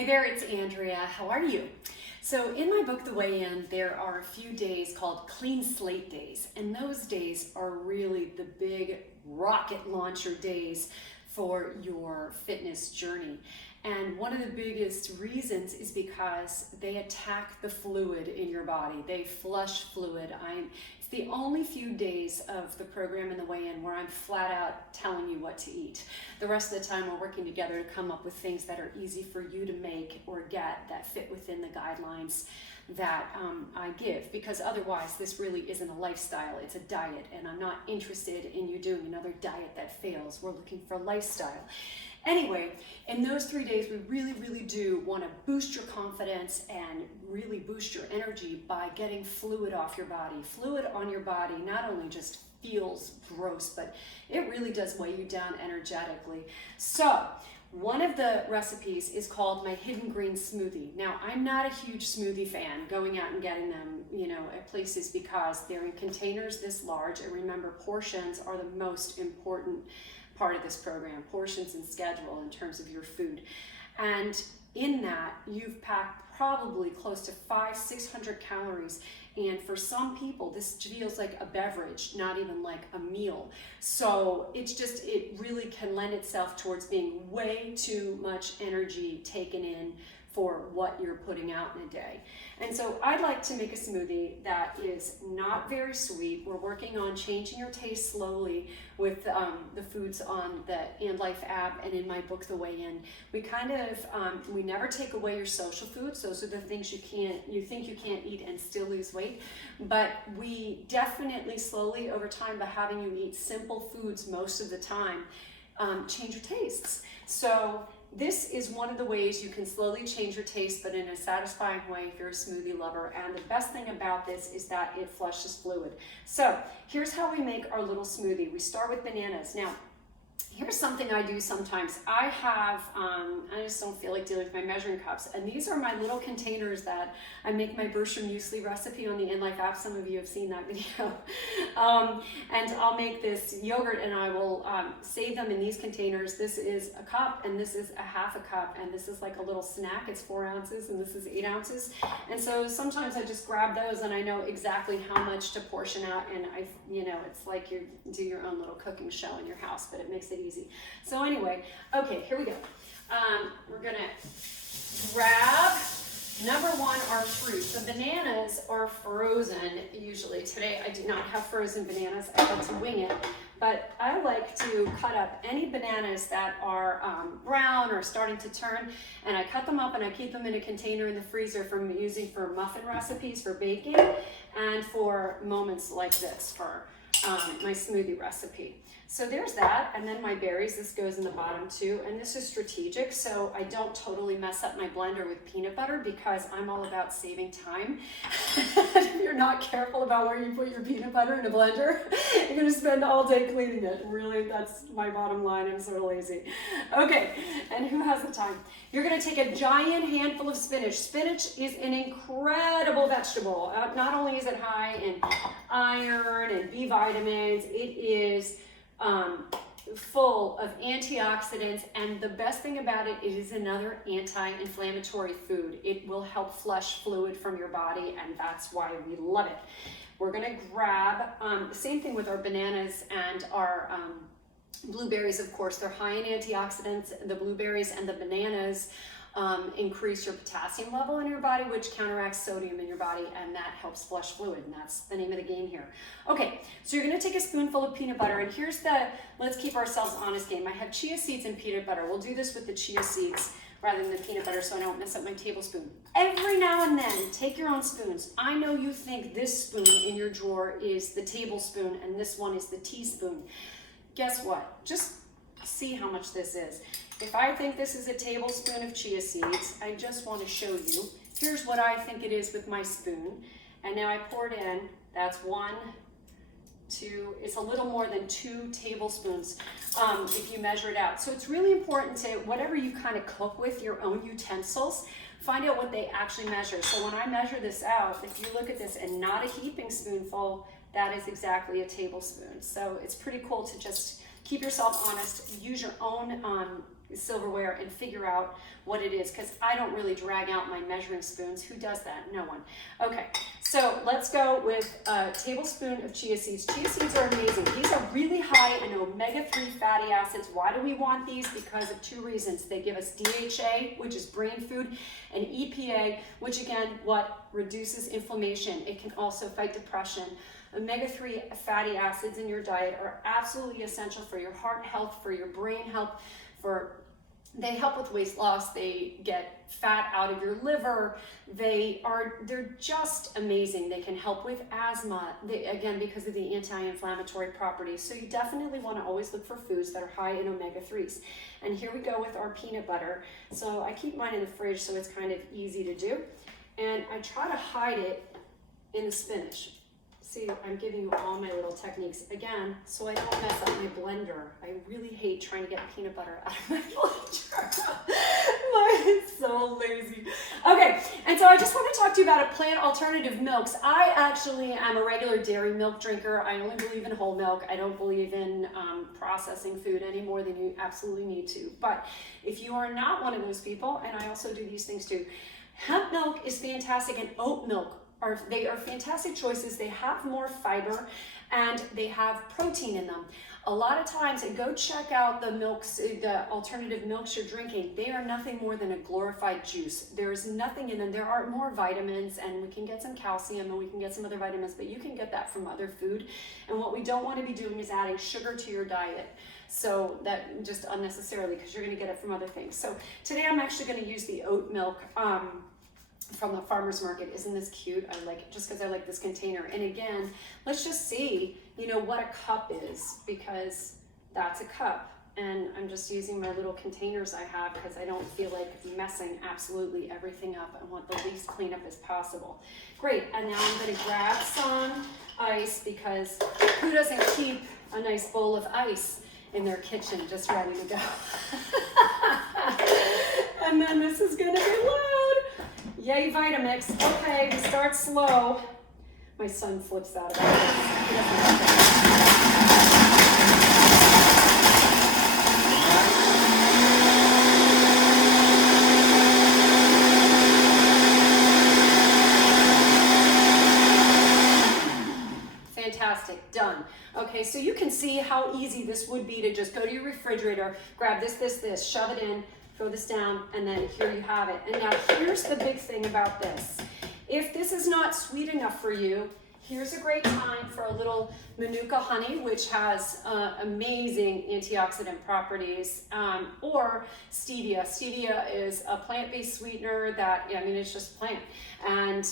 Hey there, it's Andrea. How are you? So in my book, The Way In, there are a few days called clean slate days. And those days are really the big rocket launcher days for your fitness journey. And one of the biggest reasons is because they attack the fluid in your body. They flush fluid. It's the only few days of the program in The Way In where I'm flat out telling you what to eat. The rest of the time we're working together to come up with things that are easy for you to make or get that fit within the guidelines that I give, because otherwise this really isn't a lifestyle, it's a diet, and I'm not interested in you doing another diet that fails. We're looking for a lifestyle. Anyway, in those 3 days, we really do want to boost your confidence and really boost your energy by getting fluid off your body. Fluid on your body not only just feels gross, but it really does weigh you down energetically. So, one of the recipes is called my hidden green smoothie. Now, I'm not a huge smoothie fan, going out and getting them, at places, because they're in containers this large. And remember, portions are the most important part of this program, portions and schedule in terms of your food. And in that, you've packed probably close to 500-600 calories. And for some people, this feels like a beverage, not even like a meal. So it really can lend itself towards being way too much energy taken in for what you're putting out in a day. And so I'd like to make a smoothie that is not very sweet. We're working on changing your taste slowly with the foods on the And Life app and in my book, The Way In. We never take away your social foods. Those are the things you think you can't eat and still lose weight. But we definitely slowly over time, by having you eat simple foods most of the time, change your tastes. So this is one of the ways you can slowly change your taste, but in a satisfying way if you're a smoothie lover. And the best thing about this is that it flushes fluid. So here's how we make our little smoothie. We start with bananas. Now, here's something I do sometimes. I just don't feel like dealing with my measuring cups. And these are my little containers that I make my Berkshire muesli recipe on the In Life app. Some of you have seen that video. And I'll make this yogurt and I will save them in these containers. This is a cup and this is a half a cup. And this is like a little snack. It's 4 ounces and this is 8 ounces. And so sometimes I just grab those and I know exactly how much to portion out. And it's like you do your own little cooking show in your house, but it makes it easy. So anyway, okay, here we go. We're gonna grab, number one, our fruit. The bananas are frozen usually. Today I do not have frozen bananas. I had to wing it, but I like to cut up any bananas that are brown or starting to turn, and I cut them up and I keep them in a container in the freezer using for muffin recipes, for baking, and for moments like this for my smoothie recipe. So there's that, and then my berries, this goes in the bottom too, and this is strategic so I don't totally mess up my blender with peanut butter, because I'm all about saving time. If you're not careful about where you put your peanut butter in a blender, you're gonna spend all day cleaning it. Really, that's my bottom line. I'm so lazy. Okay, and who has the time? You're gonna take a giant handful of spinach. Spinach is an incredible vegetable. Not only is it high in iron and B vitamins, it is full of antioxidants, and the best thing about it, it is another anti-inflammatory food. It will help flush fluid from your body, and that's why we love it. We're gonna grab the same thing with our bananas and our blueberries. Of course, they're high in antioxidants. The blueberries and the bananas increase your potassium level in your body, which counteracts sodium in your body, and that helps flush fluid, and that's the name of the game here. Okay, so you're gonna take a spoonful of peanut butter, and here's the let's keep ourselves honest game. I have chia seeds and peanut butter. We'll do this with the chia seeds rather than the peanut butter so I don't mess up my tablespoon. Every now and then, take your own spoons. I know you think this spoon in your drawer is the tablespoon and this one is the teaspoon. Guess what? Just see how much this is. If I think this is a tablespoon of chia seeds, I just want to show you. Here's what I think it is with my spoon. And now I pour it in. That's 1, 2, it's a little more than 2 tablespoons if you measure it out. So it's really important to, whatever you kind of cook with, your own utensils, find out what they actually measure. So when I measure this out, if you look at this and not a heaping spoonful, that is exactly a tablespoon. So it's pretty cool to just keep yourself honest, use your own silverware and figure out what it is, because I don't really drag out my measuring spoons. Who does that? No one. Okay, so let's go with a tablespoon of chia seeds. Chia seeds are amazing. These are really high in omega-3 fatty acids. Why do we want these? Because of two reasons. They give us DHA, which is brain food, and EPA, which again, what reduces inflammation. It can also fight depression. Omega-3 fatty acids in your diet are absolutely essential for your heart health, for your brain health, they help with weight loss, they get fat out of your liver, they're just amazing. They can help with asthma, again, because of the anti-inflammatory properties. So you definitely want to always look for foods that are high in omega-3s. And here we go with our peanut butter. So I keep mine in the fridge so it's kind of easy to do. And I try to hide it in the spinach. See, I'm giving you all my little techniques again, so I don't mess up my blender. I really hate trying to get peanut butter out of my blender. Mine is so lazy. Okay, and so I just want to talk to you about a plant alternative milks. I actually am a regular dairy milk drinker. I only believe in whole milk. I don't believe in processing food any more than you absolutely need to. But if you are not one of those people, and I also do these things too, hemp milk is fantastic, and oat milk they are fantastic choices. They have more fiber and they have protein in them. A lot of times, and go check out the milks, the alternative milks you're drinking, they are nothing more than a glorified juice. There's nothing in them. There are more vitamins, and we can get some calcium and we can get some other vitamins, but you can get that from other food. And what we don't want to be doing is adding sugar to your diet. So that just unnecessarily, because you're going to get it from other things. So today I'm actually going to use the oat milk from the farmer's market. Isn't this cute? I like it just because I like this container. And again, let's just see, what a cup is, because that's a cup. And I'm just using my little containers I have because I don't feel like messing absolutely everything up. I want the least cleanup as possible. Great, and now I'm going to grab some ice, because who doesn't keep a nice bowl of ice in their kitchen just ready to go? And then this is going to be loud. Yay, Vitamix. Okay, we start slow. My son flips out about this. He doesn't like it. Fantastic, done. Okay, so you can see how easy this would be to just go to your refrigerator, grab this, shove it in, throw this down, and then here you have it. And now here's the big thing about this. If this is not sweet enough for you, here's a great time for a little Manuka honey, which has amazing antioxidant properties, or stevia. Stevia is a plant-based sweetener that, it's just plant. And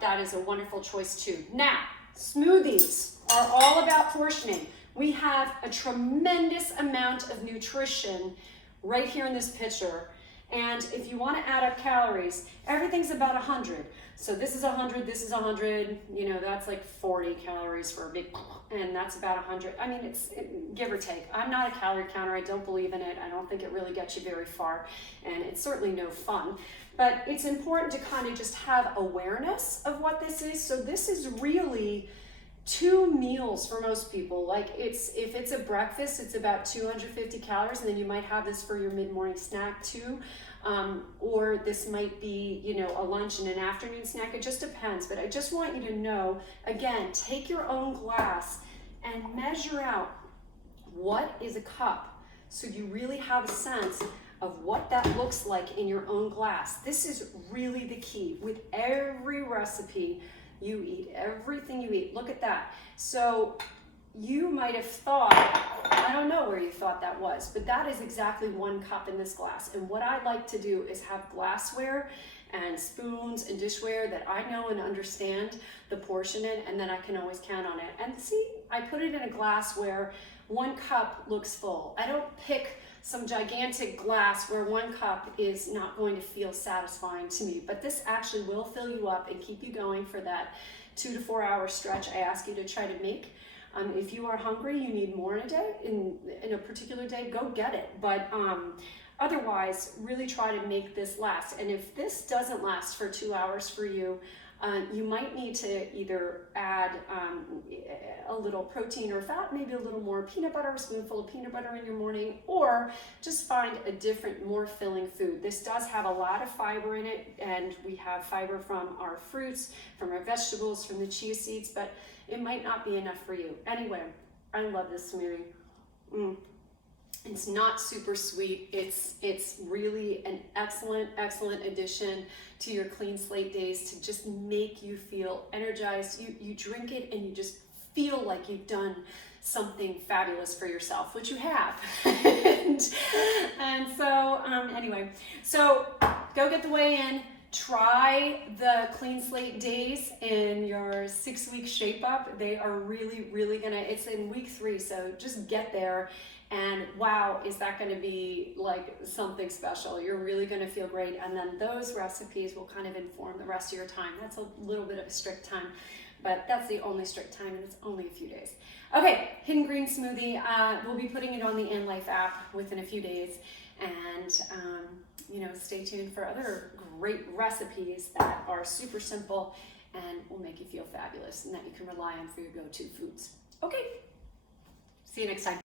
that is a wonderful choice too. Now, smoothies are all about portioning. We have a tremendous amount of nutrition right here in this picture. And if you want to add up calories, everything's about 100. So this is 100, this is 100, that's like 40 calories for a big, and that's about 100. I mean, it's give or take. I'm not a calorie counter. I don't believe in it. I don't think it really gets you very far, and it's certainly no fun. But it's important to kind of just have awareness of what this is. So this is really 2 meals for most people. Like if it's a breakfast, it's about 250 calories, and then you might have this for your mid-morning snack too. Or this might be, a lunch and an afternoon snack. It just depends. But I just want you to know, again, take your own glass and measure out what is a cup, so you really have a sense of what that looks like in your own glass. This is really the key with every recipe you eat, everything you eat. Look at that. So you might have thought, I don't know where you thought that was, but that is exactly 1 cup in this glass. And what I like to do is have glassware and spoons and dishware that I know and understand the portion in, and then I can always count on it. And see, I put it in a glass where 1 cup looks full. I don't pick some gigantic glass where 1 cup is not going to feel satisfying to me, but this actually will fill you up and keep you going for that 2 to 4 hour stretch I ask you to try to make. If you are hungry, you need more in a day, in a particular day, go get it. But otherwise, really try to make this last. And if this doesn't last for 2 hours for you, You might need to either add a little protein or fat, maybe a little more peanut butter, a spoonful of peanut butter in your morning, or just find a different, more filling food. This does have a lot of fiber in it, and we have fiber from our fruits, from our vegetables, from the chia seeds, but it might not be enough for you. Anyway, I love this smoothie. It's not super sweet. It's really an excellent addition to your clean slate days to just make you feel energized. You drink it and you just feel like you've done something fabulous for yourself, which you have. and so anyway, so go get the weigh-in. Try the clean slate days in your 6-week shape up. They are really gonna, it's in week 3, so just get there. And wow, is that gonna be like something special. You're really gonna feel great. And then those recipes will kind of inform the rest of your time. That's a little bit of a strict time, but that's the only strict time, and it's only a few days. Okay, Hidden Green Smoothie. We'll be putting it on the InLife app within a few days. And stay tuned for other great recipes that are super simple and will make you feel fabulous and that you can rely on for your go-to foods. Okay, see you next time.